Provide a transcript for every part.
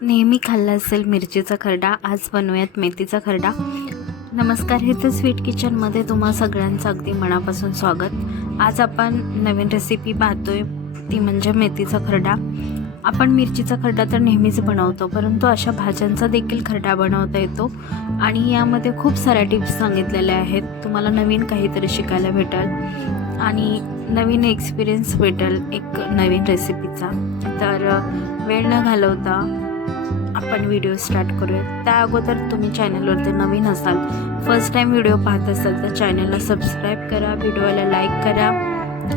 नेहमी खाल्ला असेल मिरचीचा खरडा, आज बनवूयात मेथीचा खरडा। नमस्कार, हे तर स्वीट किचनमध्ये तुम्हा सगळ्यांचं अगदी मनापासून स्वागत। आज आपण नवीन रेसिपी पाहतोय, ती म्हणजे मेथीचा खरडा। आपण मिरचीचा खरडा तर नेहमीच बनवतो, परंतु अशा भाज्यांचा देखील खरडा बनवता येतो आणि यामध्ये खूप साऱ्या टिप्स सांगितलेल्या आहेत। तुम्हाला नवीन काहीतरी शिकायला भेटेल आणि नवीन एक्सपिरियन्स भेटेल एक नवीन रेसिपीचा। तर वेळ न घालवता आपण व्हिडिओ स्टार्ट करूया। त्या अगोदर तुम्ही चॅनलवरती नवीन असाल, फर्स्ट टाइम व्हिडिओ पाहत असाल तर चॅनलला सबस्क्राईब करा, व्हिडिओला लाईक करा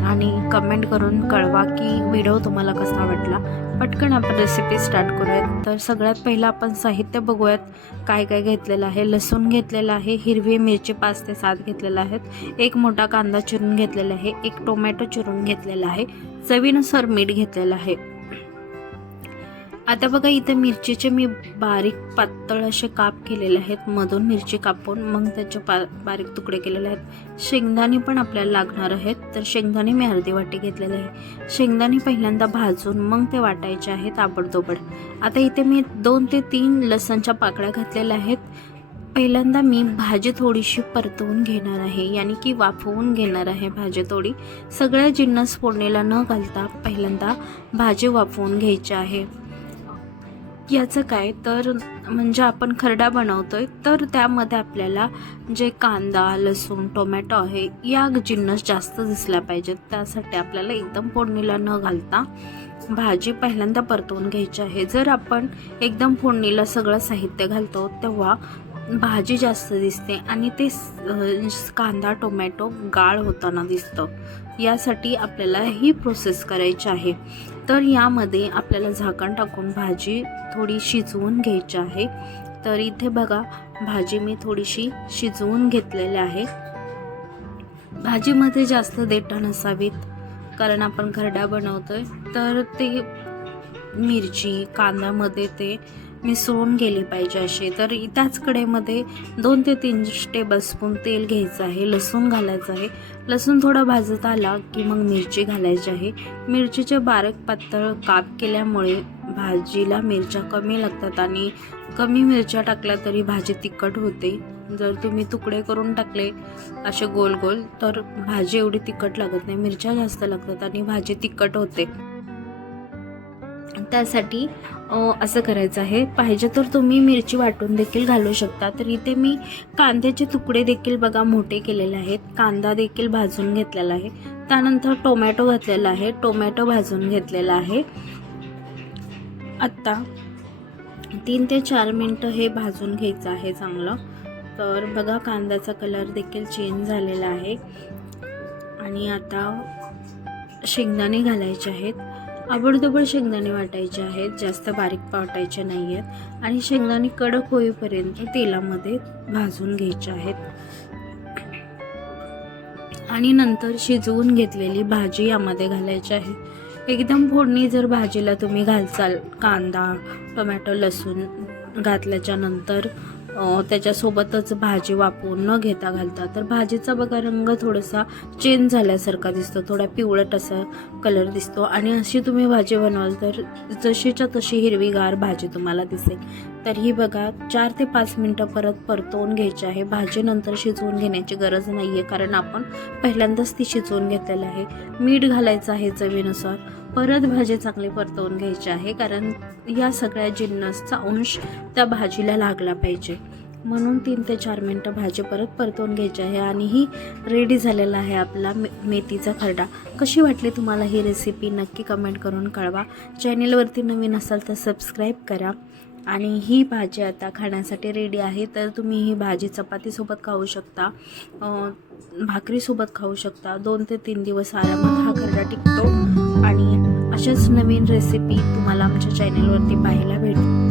आणि कमेंट करून कळवा की व्हिडिओ तुम्हाला कसा वाटला। पटकन आपण रेसिपी स्टार्ट करूयात। तर सगळ्यात पहिलं आपण साहित्य बघूयात काय काय घेतलेलं आहे। लसूण घेतलेला आहे, हिरवी मिरची 5 ते 7 घेतलेल्या आहेत, एक मोठा कांदा चिरून घेतलेला आहे, एक टोमॅटो चिरून घेतलेला आहे, चवीनुसार मीठ घेतलेलं आहे। आता बघा, इथे मिरचीचे मी बारीक पातळ असे काप केलेले आहेत, मधून मिरची कापून मग त्याचे बारीक तुकडे केलेले आहेत। शेंगदाणे पण आपल्याला लागणार आहेत, तर शेंगदाणे मी अर्धी वाटी घेतलेले आहे। शेंगदाणे पहिल्यांदा भाजून मग ते वाटायचे आहेत ताबडतोबड। आता इथे मी 2 ते 3 लसणच्या पाकळ्या घातलेल्या आहेत। पहिल्यांदा मी भाजी थोडीशी परतवून घेणार आहे, यानी की वाफवून घेणार आहे भाजी थोडी। सगळ्या जिन्नस फोडणीला न घालता पहिल्यांदा भाजी वाफवून घ्यायची आहे। याचं काय तर म्हणजे आपण खरडा बनवतोय, तर त्यामध्ये आपल्याला जे कांदा, लसूण, टोमॅटो आहे या जिन्नस जास्त दिसल्या पाहिजेत। त्यासाठी आपल्याला एकदम फोडणीला न घालता भाजी पहिल्यांदा परतवून घ्यायची आहे। जर आपण एकदम फोडणीला सगळं साहित्य घालतो तेव्हा भाजी जास्त दिसते आणि ते कांदा टोमॅटो गाळ होताना दिसतं। यासाठी आपल्याला ही प्रोसेस करायची आहे। तर यामध्ये आपल्याला झाकण टाकून भाजी थोडी शिजवून घ्यायची आहे। तर इथे बघा, भाजी मी थोडीशी शिजवून घेतलेली आहे। भाजीमध्ये जास्त देठ नसावीत, कारण आपण खरडा बनवतोय, तर ते मिरची कांद्यामध्ये ते मिसळून गेले पाहिजे असे। तर त्याच कढईमध्ये 2 ते 3 टेबलस्पून तेल घ्यायचं आहे, लसूण घालायचं आहे। लसूण थोडा भाजत आला की मग मिरची घालायची आहे। मिरचीचे बारीक पातळ काप केल्यामुळे भाजीला मिरच्या कमी लागतात आणि कमी मिरच्या टाकल्या तरी भाजी तिखट होते। जर तुम्ही तुकडे करून टाकले असे गोल गोल तर भाजी एवढी तिखट लागत नाही, मिरच्या जास्त लागतात आणि भाजी तिखट होते। त्यासाठी असं करायचं आहे। पाहिजे तर तुम्ही मिरची वाटून देखील घालू शकता। तर इथे मी कांद्याचे तुकडे देखील बघा मोठे केलेले आहेत, कांदा देखील भाजून घेतलेला आहे, त्यानंतर टोमॅटो घातलेला आहे, टोमॅटो भाजून घेतलेला आहे। आता 3 ते 4 मिनटं हे भाजून घ्यायचं आहे चांगलं। तर बघा, कांद्याचा कलर देखील चेंज झालेला आहे आणि आता शेंगदाणे घालायचे आहेत। आबडधोबड शेंगदाणे वाटायचे आहेत, जास्त बारीक वाटायचे नाही आहेत आणि शेंगदाणे कडक होईपर्यंत तेलामध्ये भाजून घ्यायचे आहेत आणि नंतर शिजवून घेतलेली भाजी यामध्ये घालायची आहे। एकदम फोडणी जर भाजीला तुम्ही घालचाल, कांदा टोमॅटो लसूण घातल्याच्या नंतर त्याच्यासोबतच भाजी वाफवून न घेता घालता, तर भाजीचा बघा रंग थोडासा चेंज झाल्यासारखा दिसतो, थोडा पिवळट असा कलर दिसतो आणि अशी तुम्ही भाजी बनवाल तर जशीच्या तशी हिरवीगार भाजी तुम्हाला दिसेल। तर ही बघा 4 ते 5 मिनटं परतवून घ्यायची आहे। भाजी नंतर शिजवून घेण्याची गरज नाही आहे, कारण आपण पहिल्यांदाच ती शिजवून घेतलेली आहे। मीठ घालायचं आहे चवीनुसार। परत भाजी चांगली परतवून घ्यायची आहे, कारण या सगळ्या जिन्नसचा अंश त्या भाजीला लागला पाहिजे, म्हणून 3 ते 4 मिनटं भाजी परत परतवून घ्यायची आहे। आणि ही रेडी झालेला आहे आपला मेथीचा खरडा। कशी वाटली तुम्हाला ही रेसिपी नक्की कमेंट करून कळवा। चॅनेलवरती नवीन असाल तर सबस्क्राईब करा। आणि ही भाजी आता खाण्यासाठी रेडी आहे, तर तुम्ही ही भाजी चपातीसोबत खाऊ शकता, भाकरीसोबत खाऊ शकता। 2 ते 3 दिवस आरामात हा खरडा टिकतो आणि अशाच नवीन रेसिपी तुम्हाला आमच्या चॅनेलवरती पाहायला भेटतील।